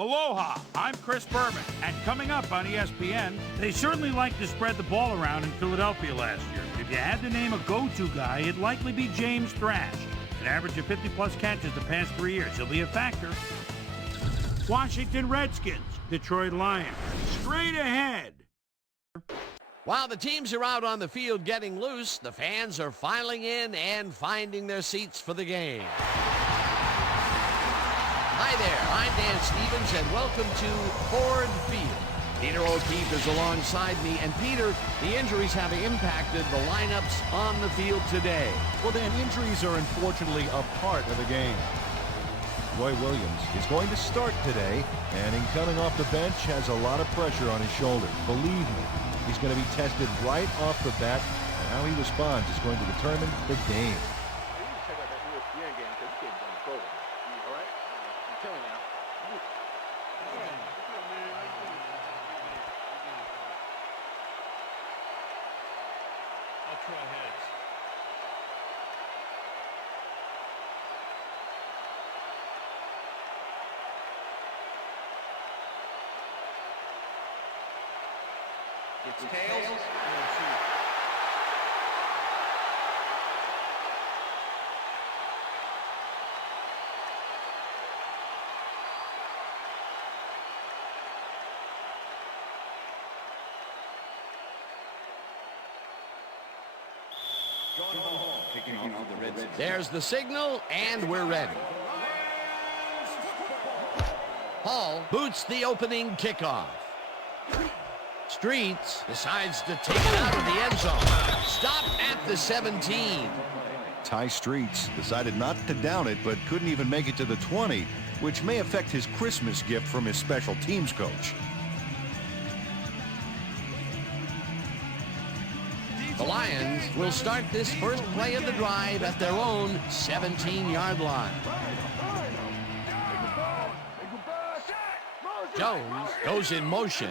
Aloha, I'm Chris Berman, and coming up on ESPN, they certainly like to spread the ball around in Philadelphia last year. If you had to name a go-to guy, it'd likely be James Thrash. An average of 50-plus catches the past 3 years. He'll be a factor. Washington Redskins, Detroit Lions, straight ahead. While the teams are out on the field getting loose, the fans are filing in and finding their seats for the game. Hi there, I'm Dan Stevens, and welcome to Ford Field. Peter O'Keefe is alongside me, and Peter, the injuries have impacted the lineups on the field today. Well, Dan, injuries are unfortunately a part of the game. Roy Williams is going to start today, and in coming off the bench has a lot of pressure on his shoulder. Believe me, he's going to be tested right off the bat, and how he responds is going to determine the game. It's tails. There's the signal, and we're ready. Hall boots the opening kickoff. Streets decides to take it out of the end zone. Stop at the 17. Ty Streets decided not to down it, but couldn't even make it to the 20, which may affect his Christmas gift from his special teams coach. The Lions will start this first play of the drive at their own 17-yard line. Jones goes in motion.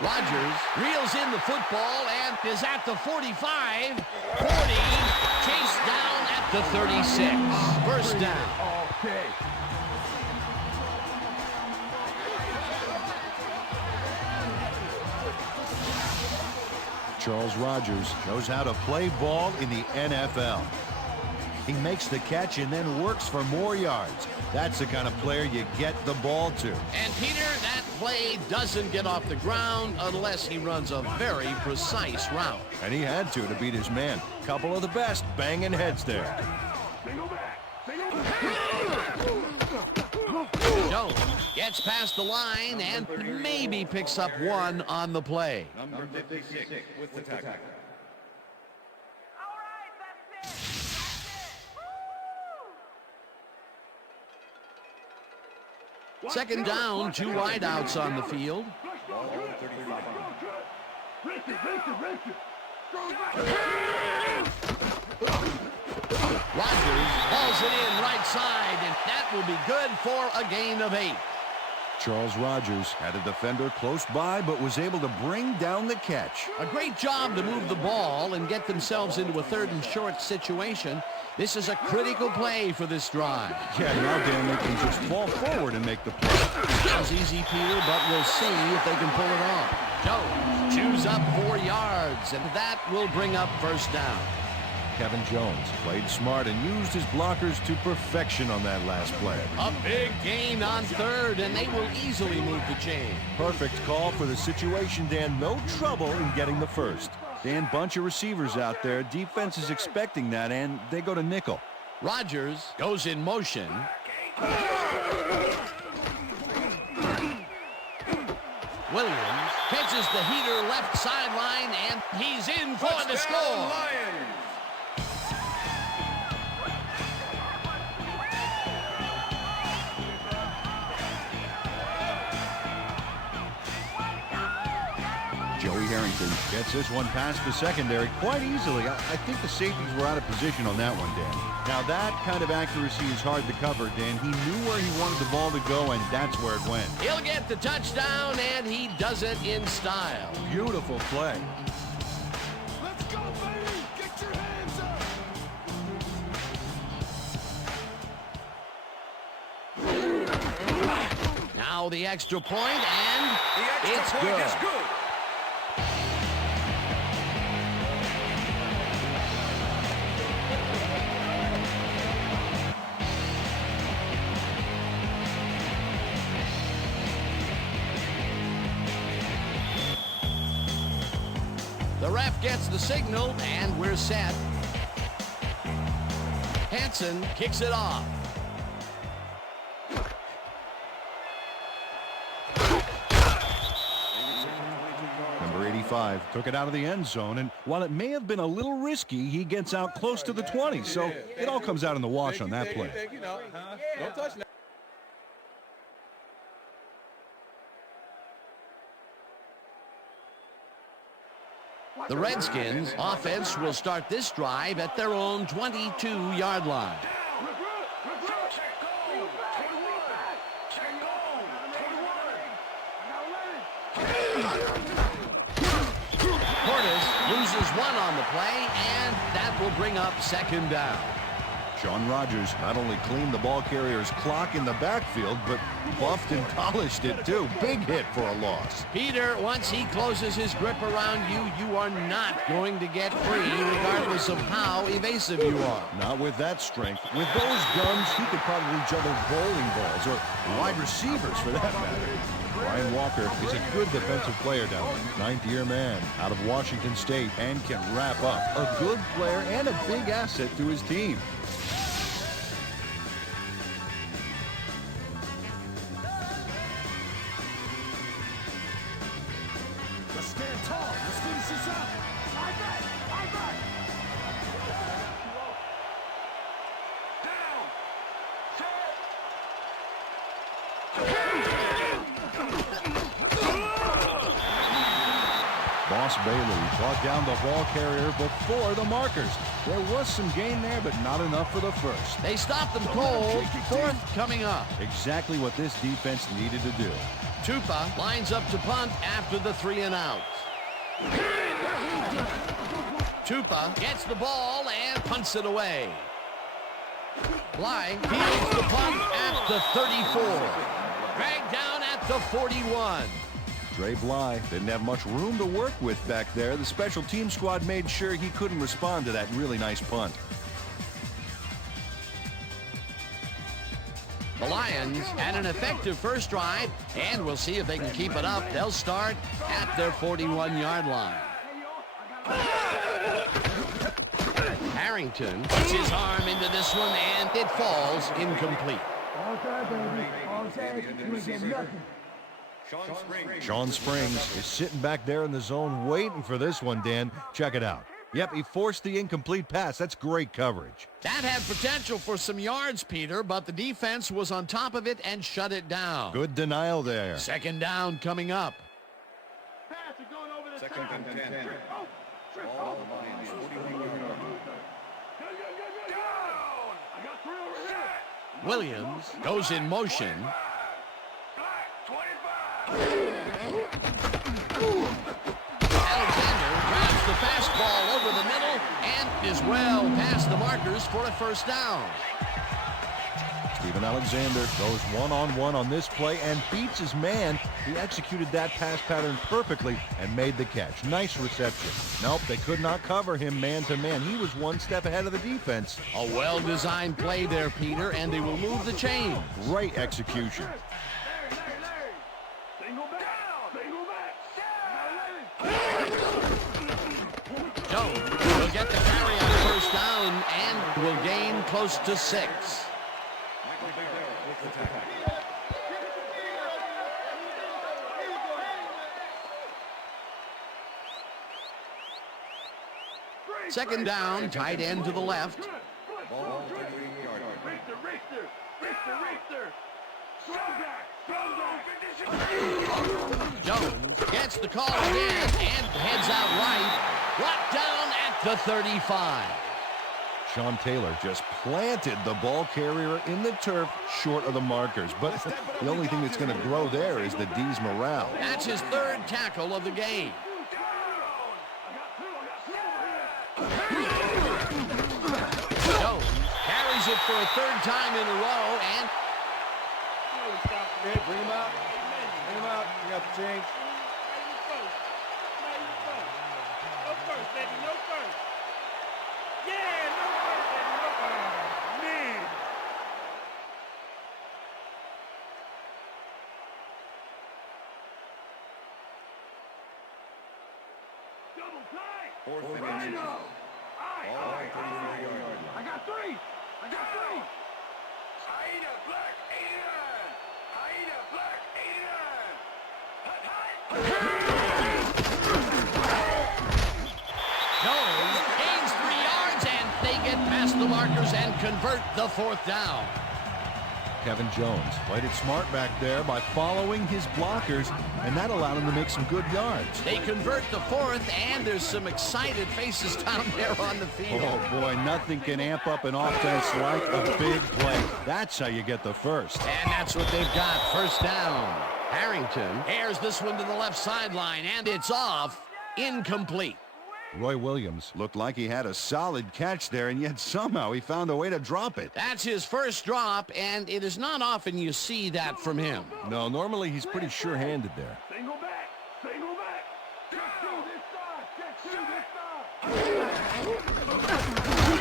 Rodgers reels in the football and is at the 45, 40, chased down at the 36. First down. Charles Rodgers knows how to play ball in the NFL. He makes the catch and then works for more yards. That's the kind of player you get the ball to. And Peter, that play doesn't get off the ground unless he runs a very precise route. And he had to beat his man. Couple of the best banging heads there. Jones gets past the line and maybe picks up one on the play. Number 56 with the tackle. Second down, 2 wideouts on the field. Rodgers hauls it in right side, and that will be good for a gain of 8. Charles Rodgers had a defender close by, but was able to bring down the catch. A great job to move the ball and get themselves into a 3rd and short situation. This is a critical play for this drive. Yeah, now Dan, they can just fall forward and make the play. Sounds easy, Peter, but we'll see if they can pull it off. Jones chews up 4 yards, and that will bring up first down. Kevin Jones played smart and used his blockers to perfection on that last play. A big gain on 3rd, and they will easily move the chain. Perfect call for the situation, Dan. No trouble in getting the first. Dan, bunch of receivers out there. Defense is expecting that, and they go to nickel. Rodgers goes in motion. Williams catches the heater left sideline, and he's in for the score. Joey Harrington gets this one past the secondary quite easily. I think the safeties were out of position on that one, Dan. Now that kind of accuracy is hard to cover, Dan. He knew where he wanted the ball to go, and that's where it went. He'll get the touchdown, and he does it in style. Beautiful play. Let's go, baby! Get your hands Now the extra point, and The it's extra point good. is good. The ref gets the signal, and we're set. Hansen kicks it off. Number 85 took it out of the end zone, and while it may have been a little risky, he gets out close to the 20, so it all comes out in the wash on that play. Don't touch that. The Redskins offense will start this drive at their own 22-yard line. Portis loses one on the play, and that will bring up second down. Sean Rogers not only cleaned the ball carrier's clock in the backfield, but buffed and polished it too. Big hit for a loss. Peter, once he closes his grip around you, you are not going to get free, regardless of how evasive you are. Not with that strength. With those guns, he could probably juggle bowling balls or wide receivers for that matter. Brian Walker is a good defensive player down there. Ninth-year man out of Washington State and can wrap up. A good player and a big asset to his team. Let's stand tall. Let's finish this up. Lie back. Lie back. Down. Boss Bailey brought down the ball carrier before the markers. There was some gain there, but not enough for the first. They stop them cold. Fourth coming up. Exactly what this defense needed to do. Tupa lines up to punt after the 3 and out. Tupa gets the ball and punts it away. Bly fields the punt at the 34. Dragged down at the 41. Dre Bly didn't have much room to work with back there. The special team squad made sure he couldn't respond to that really nice punt. The Lions had an effective first drive, and we'll see if they can keep it up. They'll start at their 41-yard line. Harrington puts his arm into this one, and it falls incomplete. Sean Springs is sitting back there in the zone waiting for this one, Dan. Check it out. Yep, he forced the incomplete pass. That's great coverage. That had potential for some yards, Peter, but the defense was on top of it and shut it down. Good denial there. Second down coming up. Second and 10. All the Lions, 41-yard line. Williams goes in motion. Alexander grabs the fastball over the middle and is well past the markers for a first down. Steven Alexander goes one-on-one on this play and beats his man. He executed that pass pattern perfectly and made the catch. Nice reception. Nope, they could not cover him man-to-man. He was one step ahead of the defense. A well-designed play there, Peter, and they will move the chain. Great execution. Jones will get the carry on first down and will gain close to 6. Second down, tight end to the left. Ball 38-yard line. Jones gets the call again and heads out right. Brought down at the 35. Sean Taylor just planted the ball carrier in the turf short of the markers. But the only thing that's going to grow there is the D's morale. That's his third tackle of the game. Jones carries it for a third time in a row and Bring him out. You got the change? No first, baby, no first. Yeah, no first, baby, no first. Man. Double play. Fourth and inches. Ball at the 33-yard line. I got three. I got three. Haida Black 89. Haida Black 89. Jones gains 3 yards, and they get past the markers and convert the 4th down. Kevin Jones played it smart back there by following his blockers, and that allowed him to make some good yards. They convert the 4th, and there's some excited faces down there on the field. Oh, boy, nothing can amp up an offense like a big play. That's how you get the first. And that's what they've got, 1st down. Harrington airs this one to the left sideline, and it's off, incomplete. Roy Williams looked like he had a solid catch there, and yet somehow he found a way to drop it. That's his first drop, and it is not often you see that from him. No, normally he's pretty sure-handed there. Single back. Single back. Check 2 this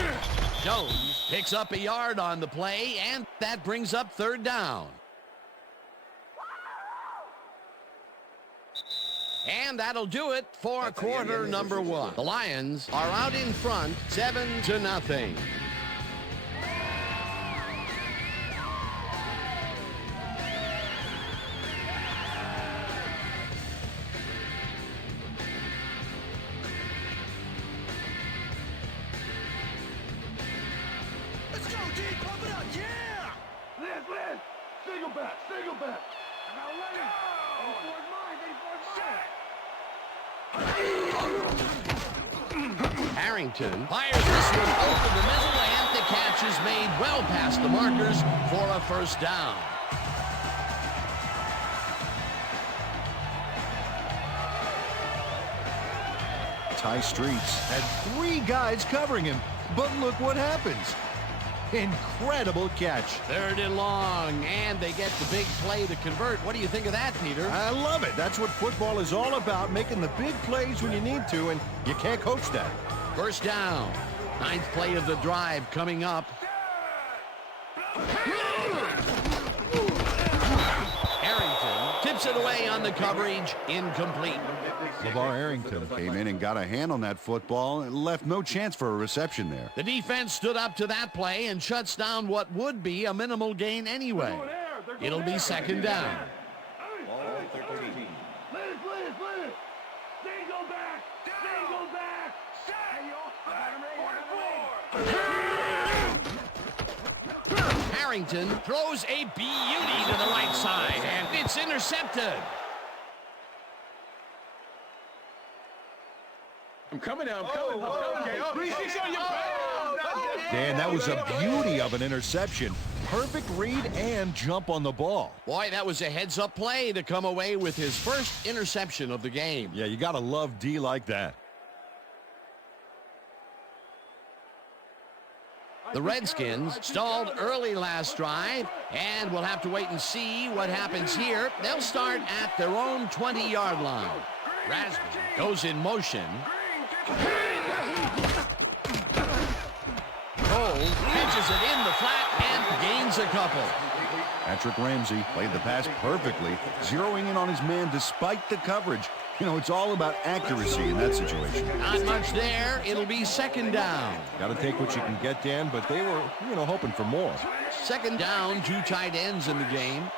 side. Jones picks up a yard on the play, and that brings up 3rd down. And that'll do it for quarter number 1. The Lions are out in front, 7-0. Let's go, D. Pump it up. Yeah. Liz. Single back. Single back. I got Lenny. 84's mine. 84's mine. Harrington fires this one over the middle, and the catch is made well past the markers for a 1st down. Ty Streets had 3 guys covering him, but look what happens. Incredible catch. 3rd and long, and they get the big play to convert. What do you think of that, Peter? I love it. That's what football is all about, making the big plays when you need to, and you can't coach that. 1st down. 9th play of the drive coming up. Harrington tips it away on the coverage. Incomplete. LeVar Arrington came in and got a hand on that football and left no chance for a reception there. The defense stood up to that play and shuts down what would be a minimal gain anyway. It'll be 2nd down. Ball at 13. Liz. Single back. Single back. Hey, yo. I got him ready. Harrington throws a beauty to the right side, and it's intercepted. I'm coming now. I'm coming. Dan, that was a beauty of an interception. Perfect read and jump on the ball. Boy, that was a heads-up play to come away with his first interception of the game. Yeah, you got to love D like that. The Redskins stalled early last drive, and we'll have to wait and see what happens here. They'll start at their own 20-yard line. Rasmussen goes in motion. Cole catches it in the flat and gains a couple. Patrick Ramsey played the pass perfectly, zeroing in on his man despite the coverage. You know, it's all about accuracy in that situation. Not much there. It'll be 2nd down. Got to take what you can get, Dan, but they were, hoping for more. 2nd down, 2 tight ends in the game.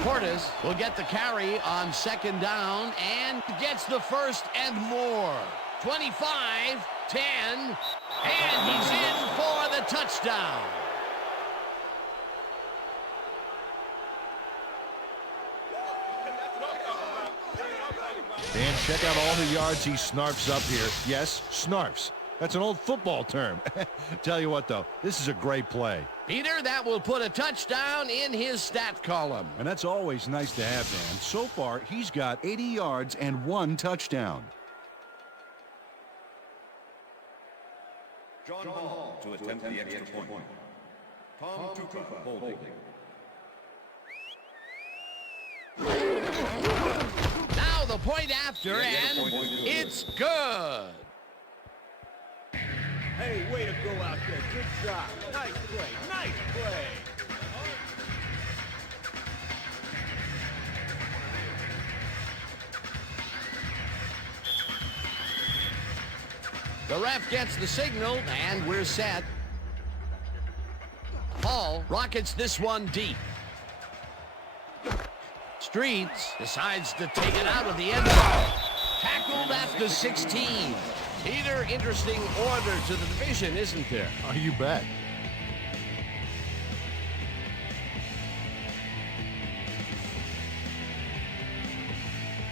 Portis will get the carry on 2nd down and gets the first and more. 25, 10, and he's in for the touchdown. Dan, check out all the yards he snarfs up here. Yes, snarfs. That's an old football term. Tell you what, though, this is a great play. Peter, that will put a touchdown in his stat column. And that's always nice to have, Dan. So far, he's got 80 yards and 1 touchdown. John Hall to attempt the extra point. Tom Tuca holding. Now the point after, and it's good. Hey, way to go out there. Good job. Nice play. Nice play. The ref gets the signal, and we're set. Hall rockets this one deep. Streets decides to take it out of the end zone. Tackled at the 16. Peter, interesting order to the division, isn't there? Oh, you bet.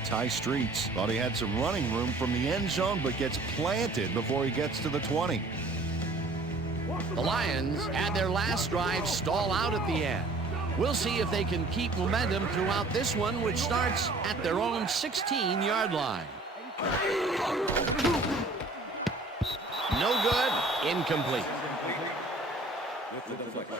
Ty Streets thought he had some running room from the end zone, but gets planted before he gets to the 20. The Lions had their last drive stall out at the end. We'll see if they can keep momentum throughout this one, which starts at their own 16-yard line. No good. Incomplete. With the deflection.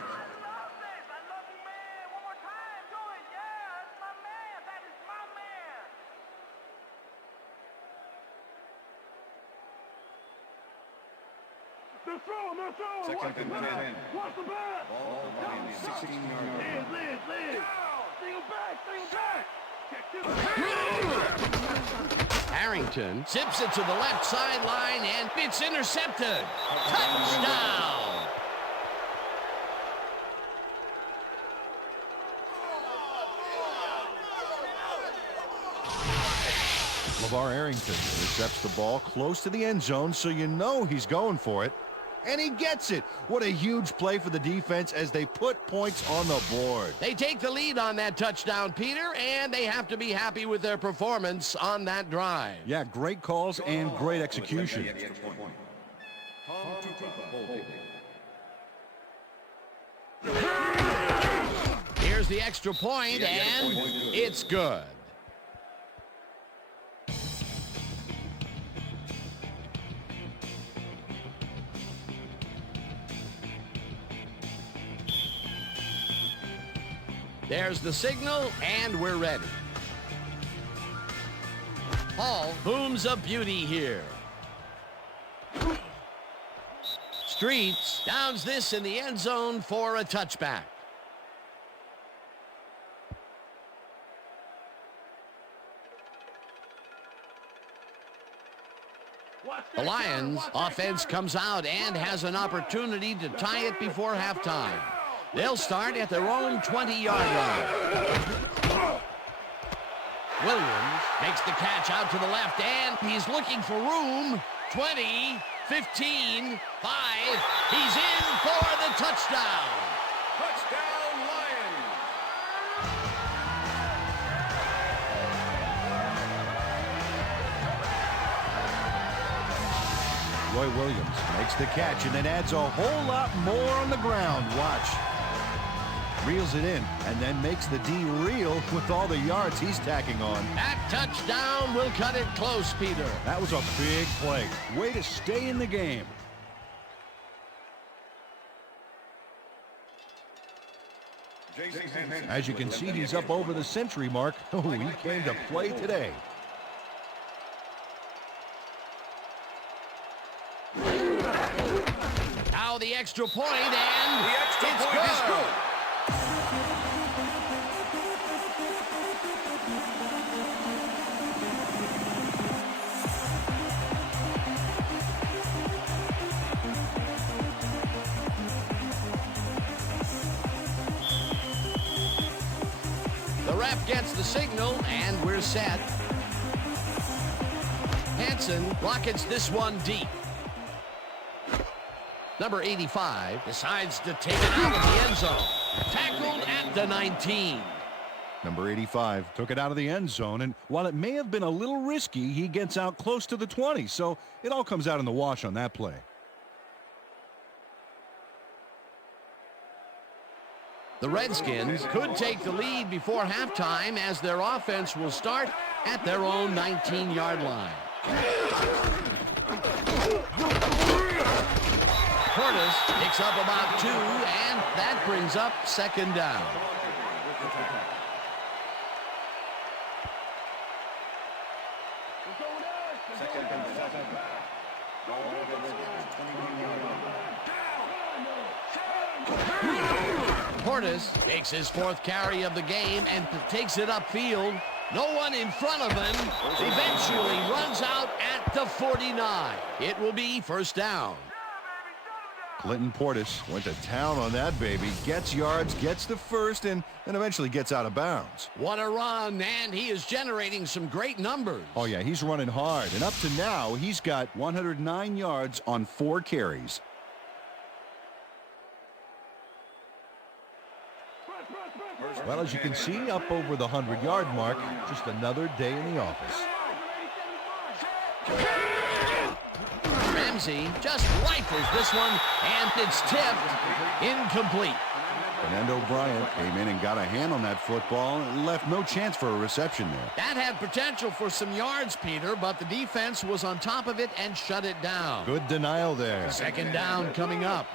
They're throwing. Second and 10. Watch the back. Ball behind the 16-yard line. Liz. Single back. Harrington zips it to the left sideline, and it's intercepted. Touchdown! LeVar Arrington intercepts the ball close to the end zone, so you know he's going for it. And he gets it. What a huge play for the defense as they put points on the board. They take the lead on that touchdown, Peter, and they have to be happy with their performance on that drive. Yeah, great calls and great execution. The extra point. Tom Tuca holding. Here's the extra point, and it's good. There's the signal, and we're ready. Hall booms a beauty here. Streets downs this in the end zone for a touchback. The Lions offense comes out and has an opportunity to tie it before halftime. They'll start at their own 20-yard line. Williams makes the catch out to the left, and he's looking for room. 20, 15, 5. He's in for the touchdown. Touchdown, Lions! Roy Williams makes the catch and then adds a whole lot more on the ground. Watch. Reels it in and then makes the D reel with all the yards he's tacking on. That touchdown will cut it close, Peter. That was a big play. Way to stay in the game. As you can see, he's up over the century mark. Oh, he came to play today. Now the extra point, and The extra it's point is good. The ref gets the signal, and we're set. Hansen rockets this one deep. Number 85 decides to take it out of the end zone. Tackled at the 19. Number 85 took it out of the end zone, and while it may have been a little risky, he gets out close to the 20, so it all comes out in the wash on that play. The Redskins could take the lead before halftime as their offense will start at their own 19-yard line. Portis picks up about 2, and that brings up second down. Portis takes his 4th carry of the game and takes it upfield. No one in front of him. Eventually runs out at the 49. It will be first down. Clinton Portis went to town on that baby. Gets yards, gets the first, and then eventually gets out of bounds. What a run, and he is generating some great numbers. Oh, yeah, he's running hard. And up to now, he's got 109 yards on 4 carries. Well, as you can see, up over the 100-yard mark, just another day in the office. Ramsey just rifles this one, and it's tipped. Incomplete. Fernando Bryant came in and got a hand on that football and left no chance for a reception there. That had potential for some yards, Peter, but the defense was on top of it and shut it down. Good denial there. Second down coming up.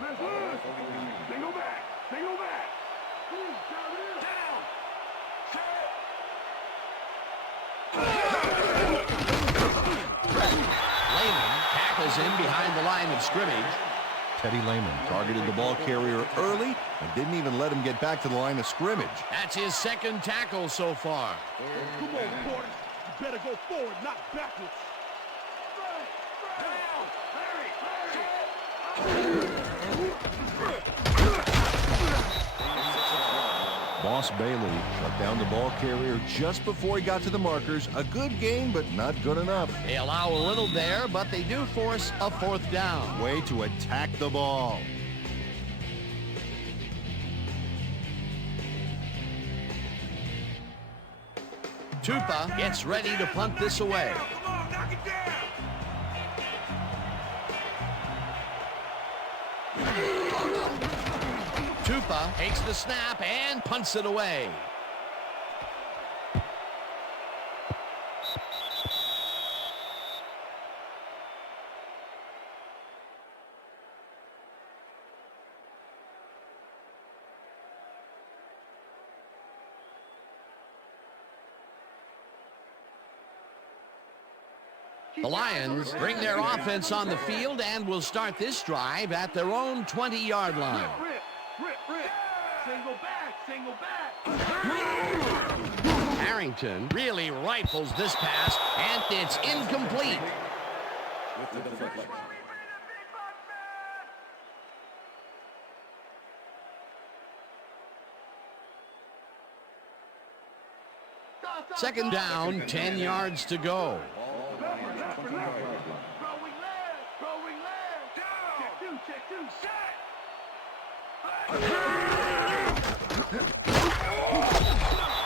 In behind the line of scrimmage. Teddy Lehman targeted the ball carrier early and didn't even let him get back to the line of scrimmage. That's his 2nd tackle so far. Come on, Portis. You better go forward, not backwards. Boss Bailey shut down the ball carrier just before he got to the markers. A good game, but not good enough. They allow a little there, but they do force a 4th down. Way to attack the ball. Tupa gets ready to punt this away. Tupa takes the snap and punts it away. The Lions bring their offense on the field and will start this drive at their own 20-yard line. Rip. Single back. Harrington really rifles this pass, and it's incomplete. Second down, 10 yards to go.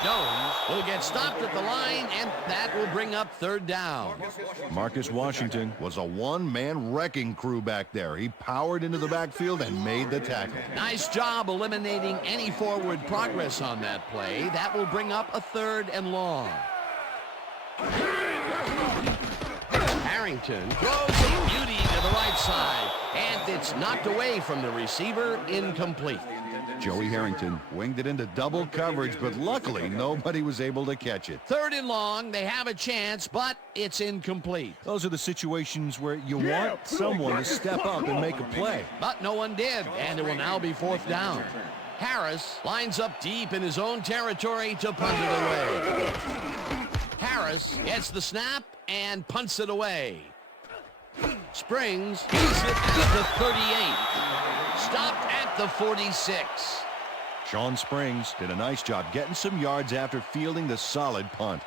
Jones will get stopped at the line, and that will bring up 3rd down. Marcus Washington was a one-man wrecking crew back there. He powered into the backfield and made the tackle. Nice job eliminating any forward progress on that play. That will bring up a 3rd and long. Harrington throws a beauty to the right side, and it's knocked away from the receiver, incomplete. Joey Harrington winged it into double coverage, but luckily nobody was able to catch it. 3rd and long, they have a chance, but it's incomplete. Those are the situations where you want someone to step up and make a play. But no one did, and it will now be 4th down. Harris lines up deep in his own territory to punt it away. Harris gets the snap and punts it away. Springs keeps it at the 38. Stopped at the 46. Sean Springs did a nice job getting some yards after fielding the solid punt.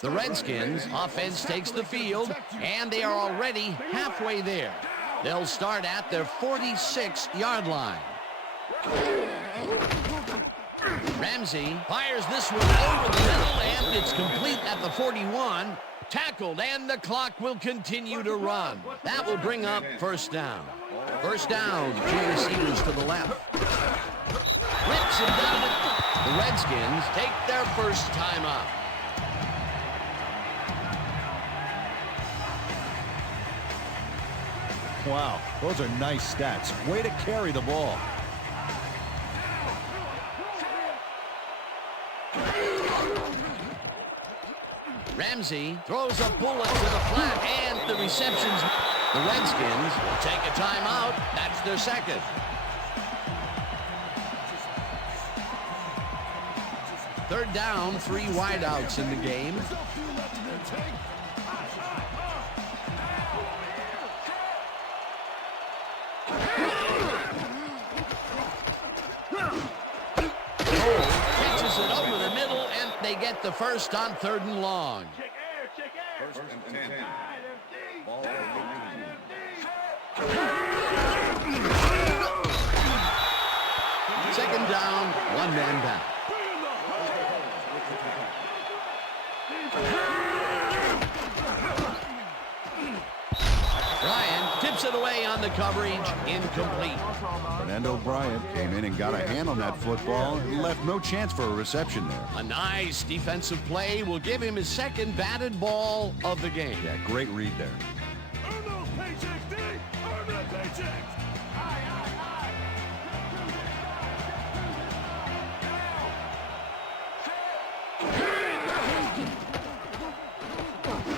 The Redskins offense takes the field, and they are already halfway there. They'll start at their 46-yard line. Ramsey fires this one over the middle, and it's complete at the 41. Tackled, and the clock will continue to run. That will bring up 1st down. 1st down, 2 receivers to the left. Rips him down it. The Redskins take their first time out. Wow, those are nice stats. Way to carry the ball. Ramsey throws a bullet to the flat, and the reception's... The Redskins will take a timeout. That's their second. Third down, 3 wideouts in the game. Catches it over the middle, and they get the first on 3rd and long. First and 10. Ball Second down, 1 man back. Ryan tips it away on the coverage, incomplete. Fernando Bryant came in and got a hand on that football and left no chance for a reception there. A nice defensive play will give him his second batted ball of the game. Yeah, great read there. Earn those paychecks, D! Earn them paychecks!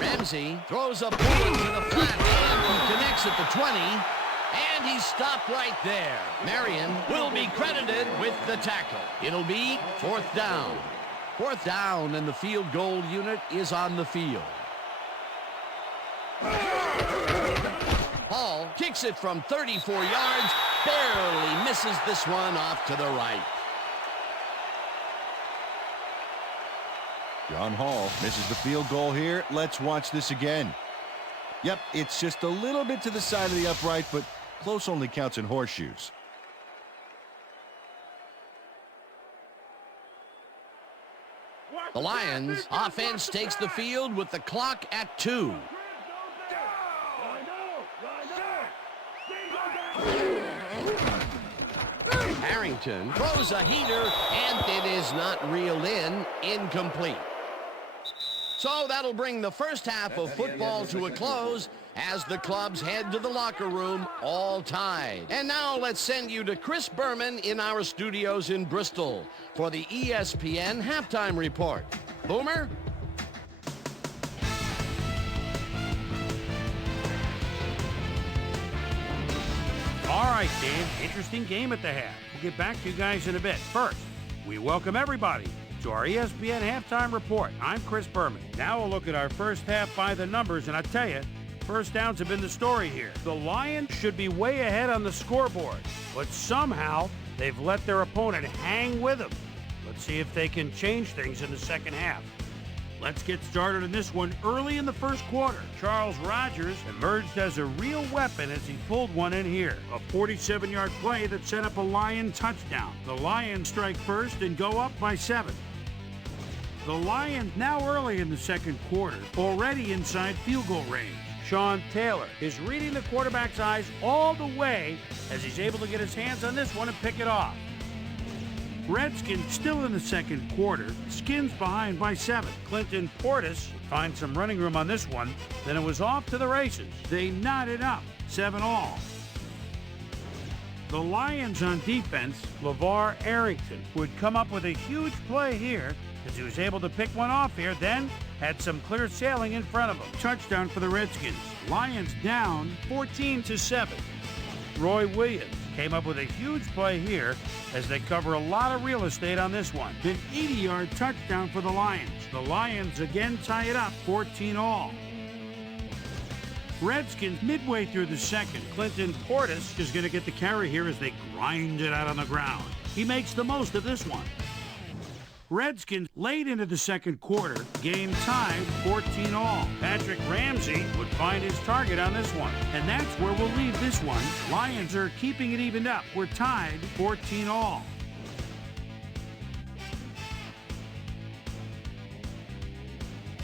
Ramsey throws a bullet to the flat and connects at the 20, and he's stopped right there. Marion will be credited with the tackle. It'll be 4th down. 4th down, and the field goal unit is on the field. Hall kicks it from 34 yards, barely misses this one off to the right. John Hall misses the field goal here. Let's watch this again. Yep, it's just a little bit to the side of the upright, but close only counts in horseshoes. The Lions offense takes the field with the clock at 2. Harrington throws a heater, and it is not reeled in, incomplete. So that'll bring the first half of football to a close as the clubs head to the locker room, all tied. And now let's send you to Chris Berman in our studios in Bristol for the ESPN Halftime Report. Boomer? All right, Dave. Interesting game at the half. We'll get back to you guys in a bit. First, we welcome everybody to our ESPN Halftime Report. I'm Chris Berman. Now we'll look at our first half by the numbers, and I tell you, first downs have been the story here. The Lions should be way ahead on the scoreboard, but somehow they've let their opponent hang with them. Let's see if they can change things in the second half. Let's get started in this one early in the first quarter. Charles Rogers emerged as a real weapon as he pulled one in here. A 47-yard play that set up a Lion touchdown. The Lions strike first and go up by 7. The Lions now early in the second quarter, already inside field goal range. Sean Taylor is reading the quarterback's eyes all the way as he's able to get his hands on this one and pick it off. Redskins still in the second quarter, Skins behind by 7. Clinton Portis finds some running room on this one, then it was off to the races. They knotted up, 7-all. The Lions on defense, LeVar Arrington, who had come up with a huge play here as he was able to pick one off here, then had some clear sailing in front of him. Touchdown for the Redskins. Lions down 14-7. Roy Williams came up with a huge play here as they cover a lot of real estate on this one. An 80-yard touchdown for the Lions. The Lions again tie it up, 14-all. Redskins midway through the second. Clinton Portis is going to get the carry here as they grind it out on the ground. He makes the most of this one. Redskins late into the second quarter, game tied 14-all. Patrick Ramsey would find his target on this one. And that's where we'll leave this one. Lions are keeping it evened up. We're tied 14-all.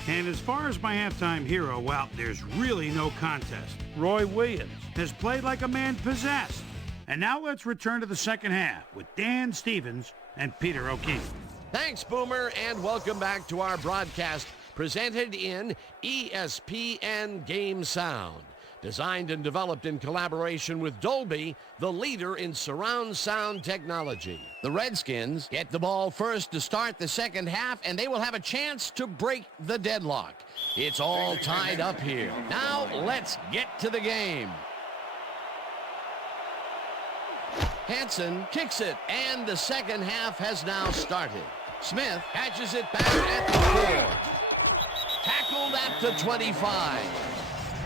And as far as my halftime hero, well, there's really no contest. Roy Williams has played like a man possessed. And now let's return to the second half with Dan Stevens and Peter O'Keefe. Thanks, Boomer, and welcome back to our broadcast presented in ESPN Game Sound. Designed and developed in collaboration with Dolby, the leader in surround sound technology. The Redskins get the ball first to start the second half, and they will have a chance to break the deadlock. It's all tied up here. Now let's get to the game. Hansen kicks it, and the second half has now started. Smith catches it back at the 4. Tackled at the 25.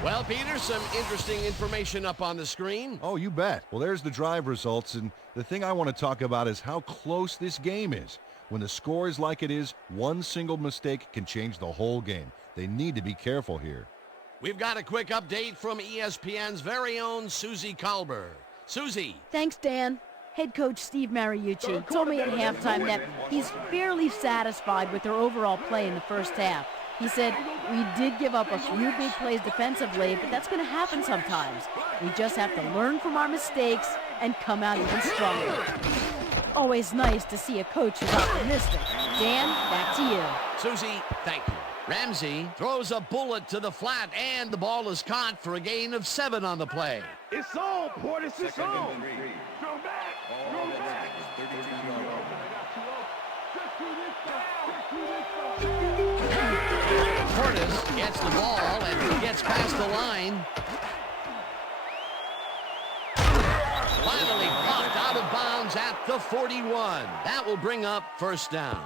Well, Peter, some interesting information up on the screen. Oh, you bet. Well, there's the drive results, and the thing I want to talk about is how close this game is. When the score is like it is, one single mistake can change the whole game. They need to be careful here. We've got a quick update from ESPN's very own Susie Kalber. Susie. Thanks, Dan. Head coach Steve Mariucci told me at halftime that he's fairly satisfied with their overall play in the first half. He said, we did give up a few big plays defensively, but that's going to happen sometimes. We just have to learn from our mistakes and come out even stronger. Always nice to see a coach who's optimistic. Dan, back to you. Susie, thank you. Ramsey throws a bullet to the flat, and the ball is caught for a gain of 7 on the play. It's on, Portis. It's on. Go back. Go back. Portis gets the ball and gets past the line. Finally popped out of bounds at the 41. That will bring up first down.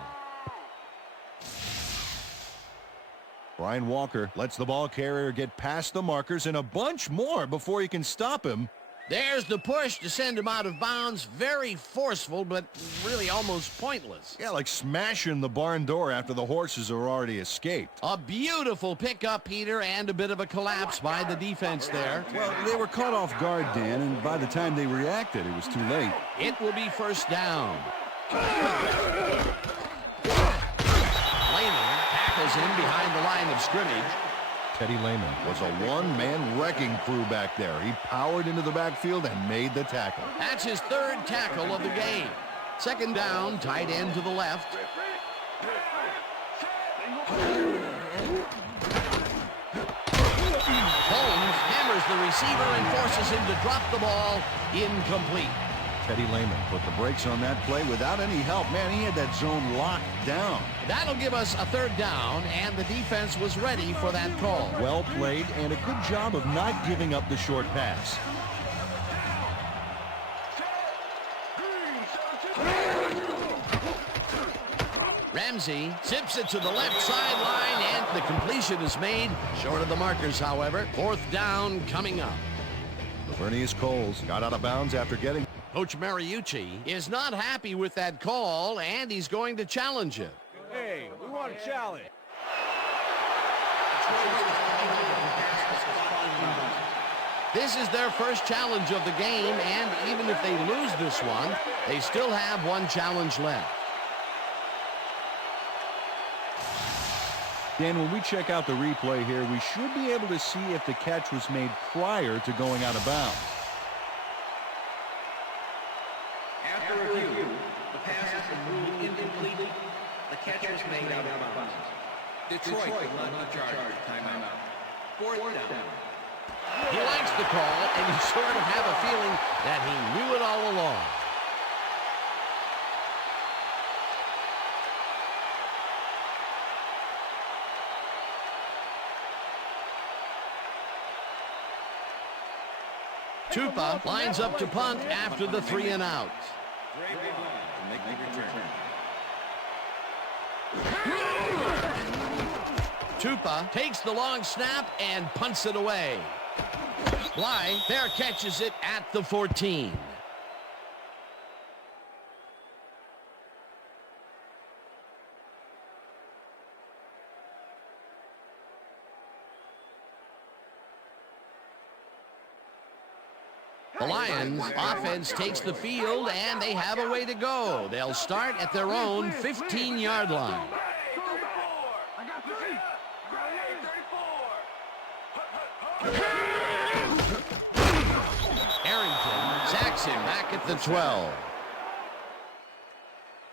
Brian Walker lets the ball carrier get past the markers and a bunch more before he can stop him. There's the push to send him out of bounds. Very forceful, but really almost pointless. Yeah, like smashing the barn door after the horses are already escaped. A beautiful pickup, Peter, and a bit of a collapse by the defense there. Well, they were caught off guard, Dan, and by the time they reacted, it was too late. It will be first down. Lehman tackles him behind the line of scrimmage. Teddy Lehman was a one-man wrecking crew back there. He powered into the backfield and made the tackle. That's his third tackle of the game. Second down, tight end to the left. Holmes hammers the receiver and forces him to drop the ball. Incomplete. Teddy Lehman put the brakes on that play without any help. Man, he had that zone locked down. That'll give us a third down, and the defense was ready for that call. Well played, and a good job of not giving up the short pass. Ramsey zips it to the left sideline, and the completion is made. Short of the markers, however. Fourth down coming up. Lavernius Coles got out of bounds after getting... Coach Mariucci is not happy with that call, and he's going to challenge it. Hey, we want a challenge. This is their first challenge of the game, and even if they lose this one, they still have one challenge left. Dan, when we check out the replay here, we should be able to see if the catch was made prior to going out of bounds. After review, the pass has been ruled incomplete. The catch was made out of bounds. Detroit will not charge timeout. Fourth down. He likes the call, and you sort of have a feeling that he knew it all along. Tupa lines up to punt after the 3 and out. To make the return. Tupa takes the long snap and punts it away. Bly there catches it at the 14. The Lions offense takes the field, and they have a way to go. They'll start at their own 15-yard line. Arrington sacks him back at the 12.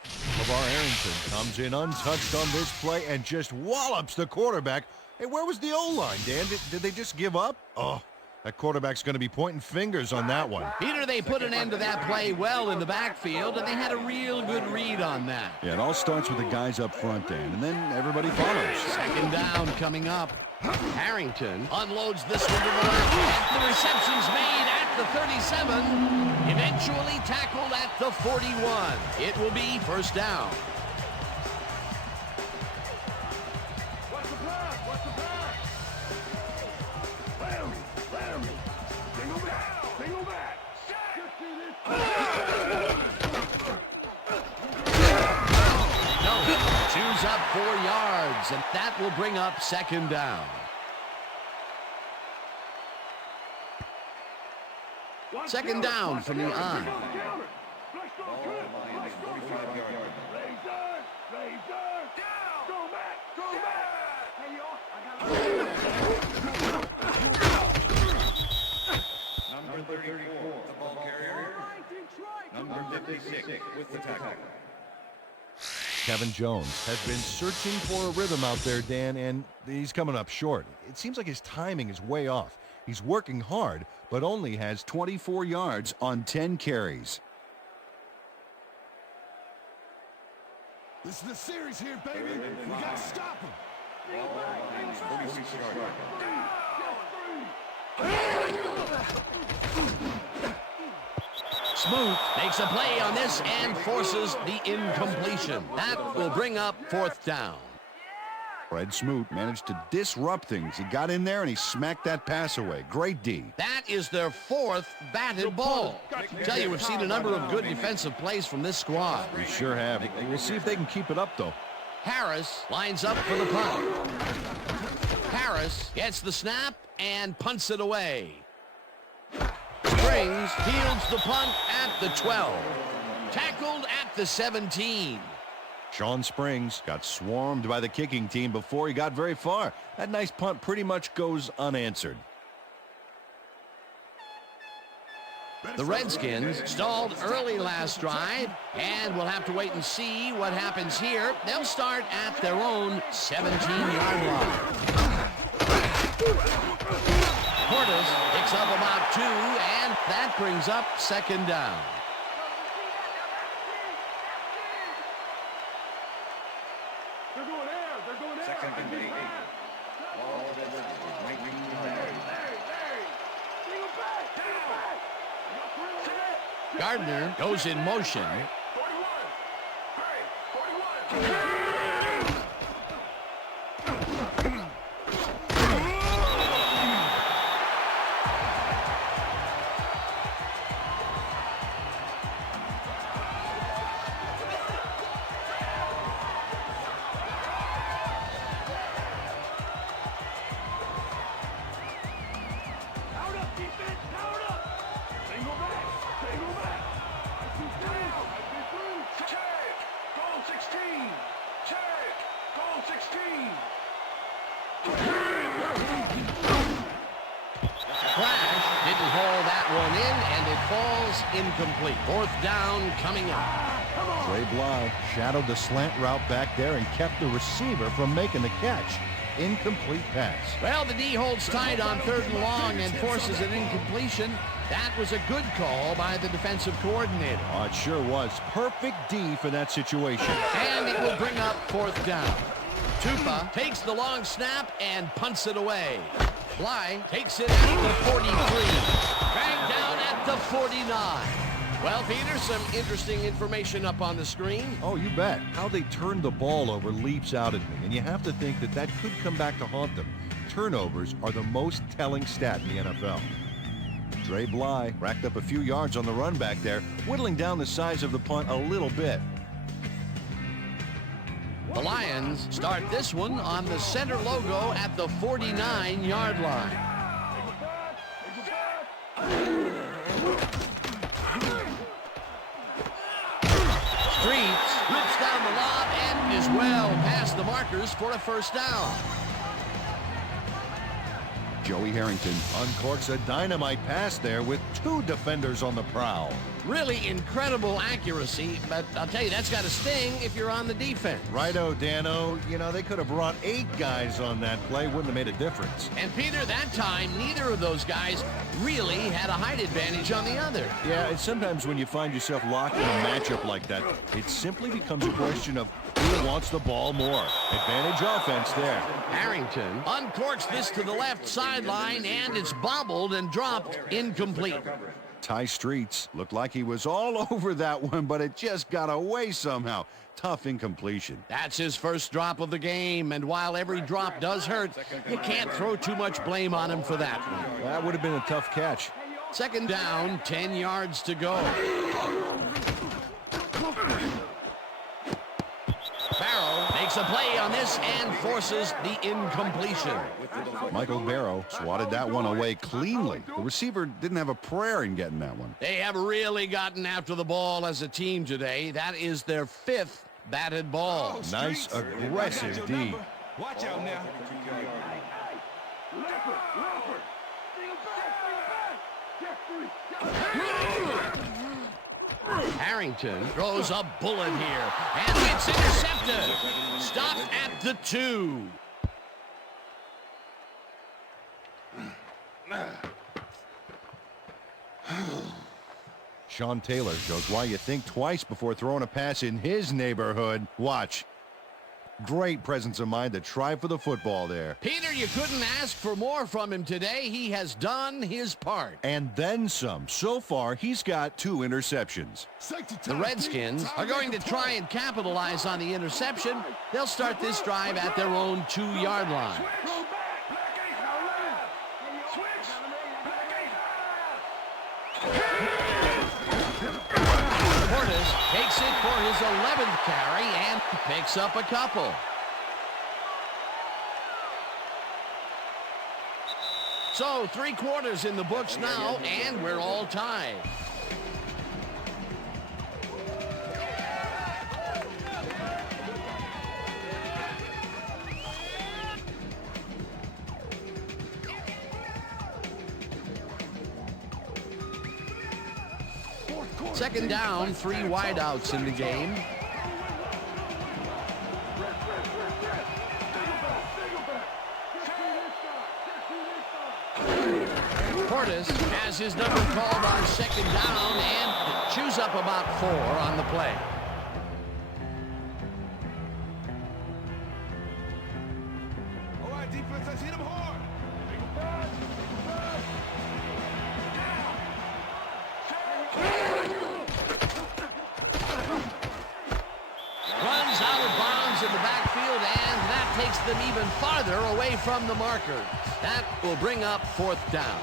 LeVar Arrington comes in untouched on this play and just wallops the quarterback. Hey, where was the O-line, Dan? Did they just give up? Oh, That quarterback's going to be pointing fingers on that one. Peter, they put an end to that play well in the backfield, and they had a real good read on that. Yeah, it all starts with the guys up front, Dan, and then everybody follows. Second down coming up. Harrington unloads this one to the left. The reception's made at the 37. Eventually tackled at the 41. It will be first down. What's the pass? What's the pass? Larry! Single back! Single back! Just do this. No, chews up 4 yards, and that will bring up second down. Second down from the on. Let's go, kid! Let's go, kid! Razor! Razor! Down! Go back! Go back! Hey, y'all, I got Number 34, the ball carrier. Number 56 with the tackle. Kevin Jones has been searching for a rhythm out there, Dan, and he's coming up short. It seems like his timing is way off. He's working hard, but only has 24 yards on 10 carries. This is the series here, baby. We got to stop him. Smoot makes a play on this and forces the incompletion. That will bring up fourth down. Fred Smoot managed to disrupt things. He got in there and he smacked that pass away. Great D. That is their fourth batted ball. I tell you, we've seen a number of good defensive plays from this squad. We sure have. We'll see if they can keep it up, though. Harris lines up for the punt. Harris gets the snap and punts it away. Springs fields the punt at the 12. Tackled at the 17. Sean Springs got swarmed by the kicking team before he got very far. That nice punt pretty much goes unanswered. The Redskins stalled early last drive, and we'll have to wait and see what happens here. They'll start at their own 17-yard line. Portis picks up about 2, and that brings up second down. They're going air. They're going air. Second and 8. All of it. Larry. Single back. Gardner goes in motion. 41. Hurry. 41. Powered up, defense. Powered up. Single back. Single back. Check. Goal 16. Check. Goal 16. Crash didn't haul that one in, and it falls incomplete. Fourth down coming up. Trey Bly shadowed the slant route back there and kept the receiver from making the catch. Incomplete pass. Well, the D holds tight on 3rd and long and forces an incompletion. That was a good call by the defensive coordinator. Oh, it sure was. Perfect D for that situation. And it will bring up fourth down. Tupa takes the long snap and punts it away. Bly takes it at the 43. Dragged down at the 49. Well, Peter, some interesting information up on the screen. Oh, you bet. How they turned the ball over leaps out at me, and you have to think that that could come back to haunt them. Turnovers are the most telling stat in the NFL. Trey Bly racked up a few yards on the run back there, whittling down the size of the punt a little bit. The Lions start this one on the center logo at the 49-yard line. Streets whips down the lob and is well past the markers for a first down. Joey Harrington uncorks a dynamite pass there with 2 defenders on the prowl. Really incredible accuracy, but I'll tell you, that's got to sting if you're on the defense. Righto, Dano. You know, they could have brought 8 guys on that play. Wouldn't have made a difference. And Peter, that time, neither of those guys really had a height advantage on the other. Yeah, and sometimes when you find yourself locked in a matchup like that, it simply becomes a question of who wants the ball more. Advantage offense there. Harrington uncorks this to the left sideline, and it's bobbled and dropped incomplete. Ty Streets looked like he was all over that one, but it just got away somehow. Tough incompletion. That's his first drop of the game, and while every drop does hurt, you can't throw too much blame on him for that one. That would have been a tough catch. Second down, 10 yards to go. Barrow makes a play on this and forces the incompletion. Michael Barrow swatted that one away cleanly. The receiver didn't have a prayer in getting that one. They have really gotten after the ball as a team today. That is their 5th batted ball. Nice, aggressive D. Watch out now. Harrington throws a bullet here, and it's intercepted. Stopped at the 2. Sean Taylor shows why you think twice before throwing a pass in his neighborhood. Watch. Great presence of mind to try for the football there. Peter, you couldn't ask for more from him today. He has done his part. And then some. So far, he's got 2 interceptions. The Redskins are going to try and capitalize on the interception. They'll start this drive at their own 2-yard line. Portis takes it for his 11th carry and picks up a couple. So 3 quarters in the books now, and we're all tied. Second down, 3 wideouts in the game. Portis has his number called on second down and chews up about 4 on the play. All right, defense, let's hit him hard. Runs out of bounds in the backfield, and that takes them even farther away from the marker. That will bring up 4th down.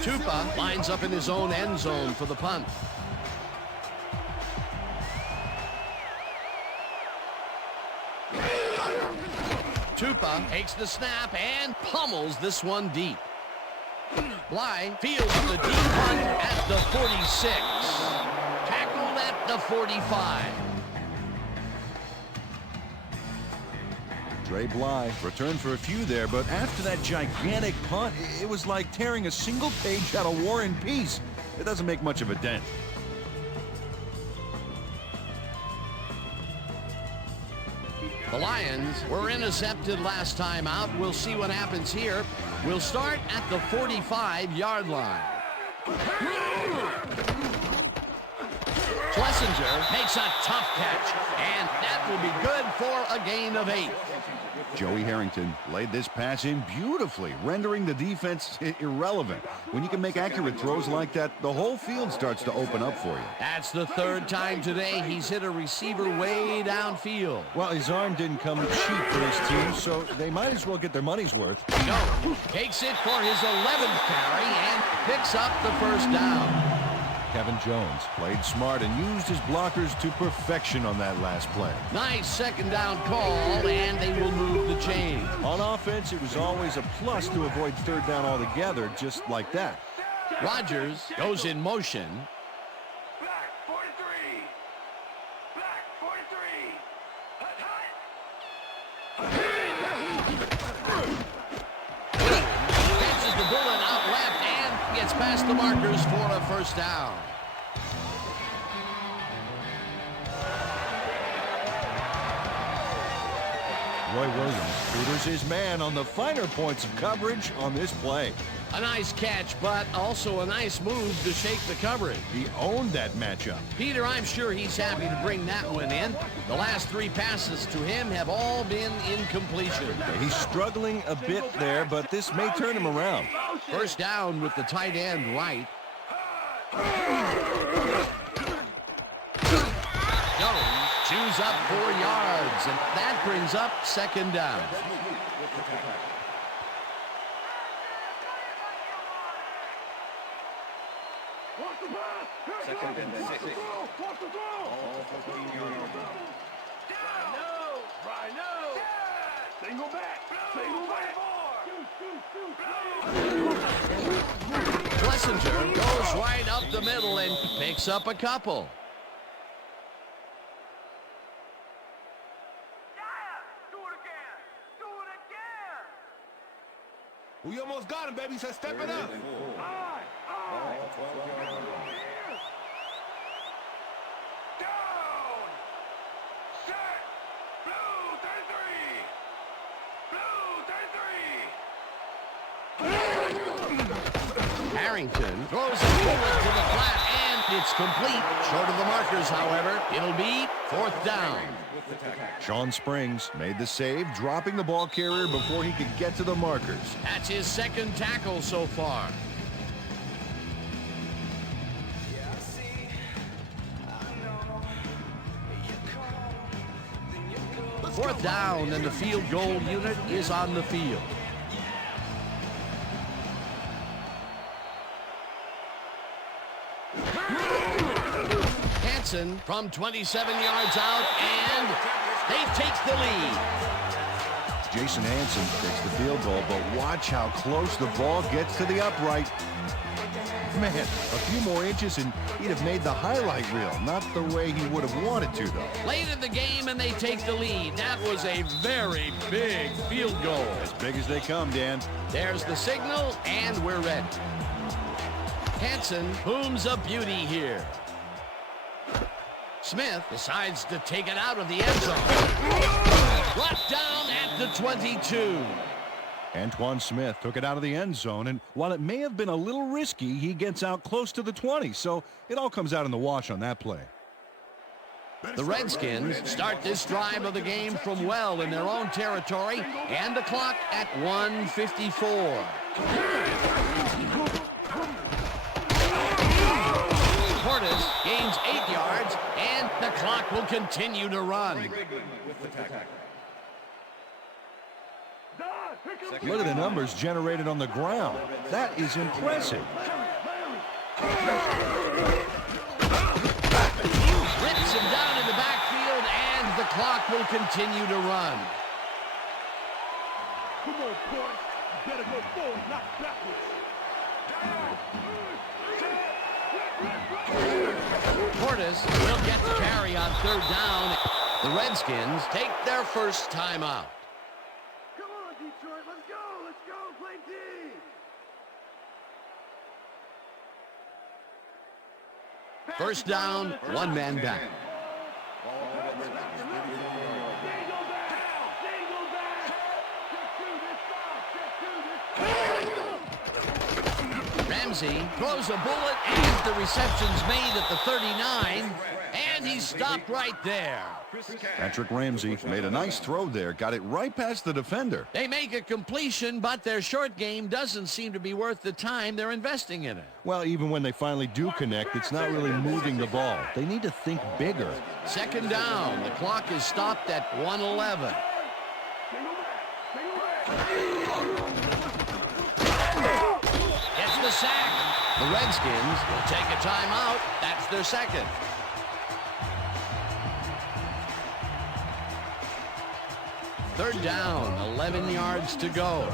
Tupa lines up in his own end zone for the punt. Tupa takes the snap and pummels this one deep. Bly fields the deep punt at the 46. Tackled at the 45. Dre Bly returned for a few there, but after that gigantic punt, it was like tearing a single page out of War and Peace. It doesn't make much of a dent. The Lions were intercepted last time out. We'll see what happens here. We'll start at the 45-yard line. Schlesinger makes a tough catch, and that will be good for a gain of 8. Joey Harrington laid this pass in beautifully, rendering the defense irrelevant. When you can make accurate throws like that, the whole field starts to open up for you. That's the 3rd time today he's hit a receiver way downfield. Well, his arm didn't come cheap for this team, so they might as well get their money's worth. No, takes it for his 11th carry and picks up the 1st down. Kevin Jones played smart and used his blockers to perfection on that last play. Nice second down call, and they will move the chain. On offense, it was always a plus to avoid 3rd down altogether, just like that. Rodgers goes in motion. Black 43. Black 43. Hut, hut. gets past the markers for a first down. Roy Williams tutors his man on the finer points of coverage on this play. A nice catch, but also a nice move to shake the coverage. He owned that matchup. Peter, I'm sure he's happy to bring that one in. The last 3 passes to him have all been incompletion. He's struggling a bit there, but this may turn him around. First down with the tight end right. Jones chews up 4 yards, and that brings up second down. Second and 6. All 14-yard line. Rhino! Single back! Schlesinger goes right up the middle and picks up a couple. We almost got him, baby. Said step it up. All 12-yard line. Down! Set! Blue 33! Harrington throws a bullet to the flat, and it's complete. Short of the markers, however. It'll be fourth down. Sean Springs made the save, dropping the ball carrier before he could get to the markers. That's his second tackle so far. Fourth down, and the field goal unit is on the field. Hansen from 27 yards out, and they take the lead. Jason Hansen takes the field goal, but watch how close the ball gets to the upright. Man, a few more inches and he'd have made the highlight reel. Not the way he would have wanted to, though. Late in the game, and they take the lead. That was a very big field goal. As big as they come, Dan. There's the signal, and we're ready. Hansen booms a beauty here. Smith decides to take it out of the end zone. Brought down at the 22. Antoine Smith took it out of the end zone, and while it may have been a little risky, he gets out close to the 20, so it all comes out in the wash on that play. The Redskins start this drive of the game from well in their own territory, and the clock at 1:54. Portis gains 8 yards, and the clock will continue to run. Look at the numbers generated on the ground. That is impressive. Rips him down in the backfield, and the clock will continue to run. Come on, Portis. You better go forward, not backwards. Portis will get the carry on third down. The Redskins take their first timeout. Come on, Detroit. Let's go. Let's go. Play D. First down, one man back. Ramsey throws a bullet, and the reception's made at the 39, and he's stopped right there. Patrick Ramsey made a nice throw there, got it right past the defender. They make a completion, but their short game doesn't seem to be worth the time they're investing in it. Well, even when they finally do connect, it's not really moving the ball. They need to think bigger. Second down. The clock is stopped at 1:11. Gets the sack. The Redskins will take a timeout. That's their second. Third down, 11 yards to go.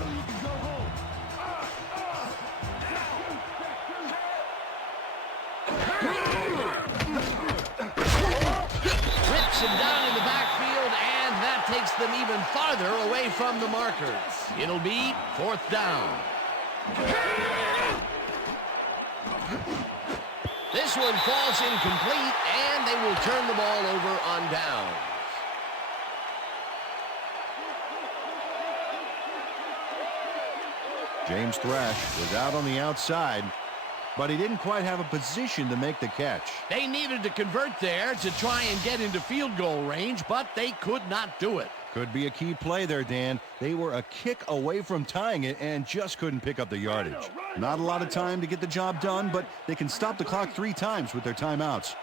Rips him down in the backfield, and that takes them even farther away from the markers. It'll be fourth down. This one falls incomplete, and they will turn the ball over on downs. James Thrash was out on the outside, but he didn't quite have a position to make the catch. They needed to convert there to try and get into field goal range, but they could not do it. Could be a key play there, Dan. They were a kick away from tying it and just couldn't pick up the yardage. Not a lot of time to get the job done, but they can stop the clock 3 times with their timeouts.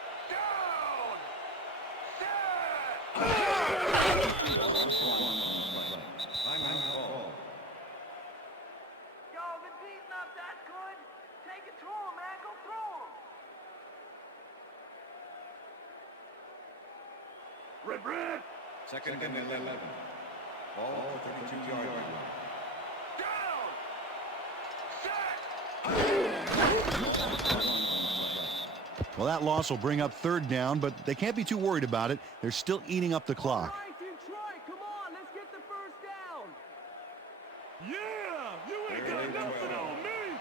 Red. Second and 11. Ball at the 32-yard line. Well, that loss will bring up 3rd down, but they can't be too worried about it. They're still eating up the clock. All right, Detroit, come on, let's get the first down. Yeah, you ain't got nothing on me.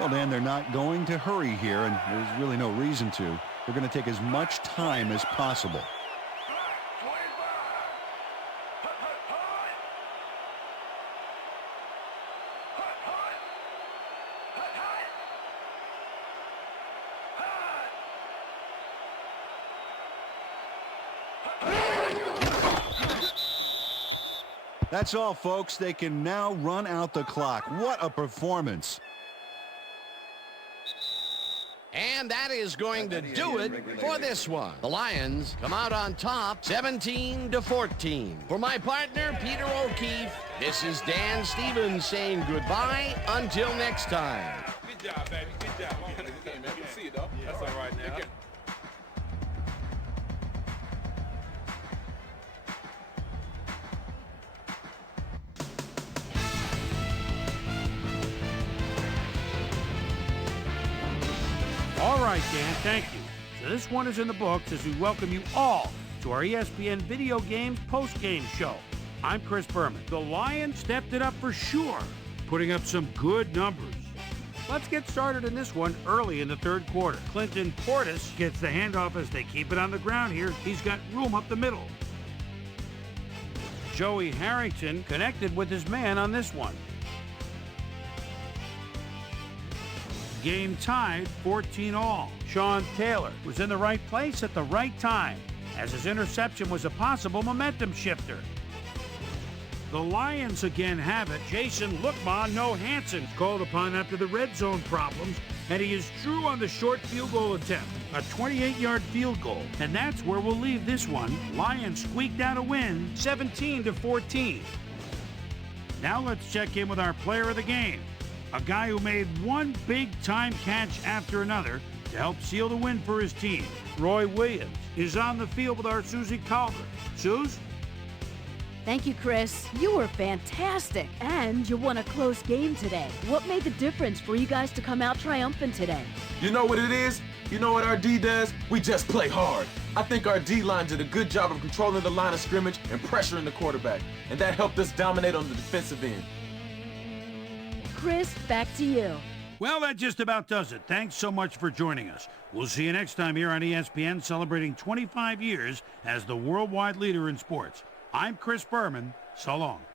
Well, Dan, they're not going to hurry here, and there's really no reason to. They're going to take as much time as possible. That's all, folks. They can now run out the clock. What a performance. And that is going to do it for this one. The Lions come out on top 17-14. For my partner, Peter O'Keefe, this is Dan Stevens saying goodbye until next time. Good job, baby. Good job. Man, we can see it, though. That's all right now. All right, Dan, thank you. So this one is in the books as we welcome you all to our ESPN Video Games post-game show. I'm Chris Berman. The Lions stepped it up for sure, putting up some good numbers. Let's get started in this one early in the 3rd quarter. Clinton Portis gets the handoff as they keep it on the ground here. He's got room up the middle. Joey Harrington connected with his man on this one. Game tied 14-all. Sean Taylor was in the right place at the right time, as his interception was a possible momentum shifter. The Lions again have it. Jason Lookma, no Hansen, called upon after the red zone problems, and he is true on the short field goal attempt, a 28-yard field goal. And that's where we'll leave this one. Lions squeaked out a win, 17-14. Now let's check in with our player of the game, a guy who made one big-time catch after another to help seal the win for his team. Roy Williams is on the field with our Susie Calder. Suze? Thank you, Chris. You were fantastic, and you won a close game today. What made the difference for you guys to come out triumphant today? You know what it is? You know what our D does? We just play hard. I think our D-line did a good job of controlling the line of scrimmage and pressuring the quarterback, and that helped us dominate on the defensive end. Chris, back to you. Well, that just about does it. Thanks so much for joining us. We'll see you next time here on ESPN, celebrating 25 years as the worldwide leader in sports. I'm Chris Berman. So long.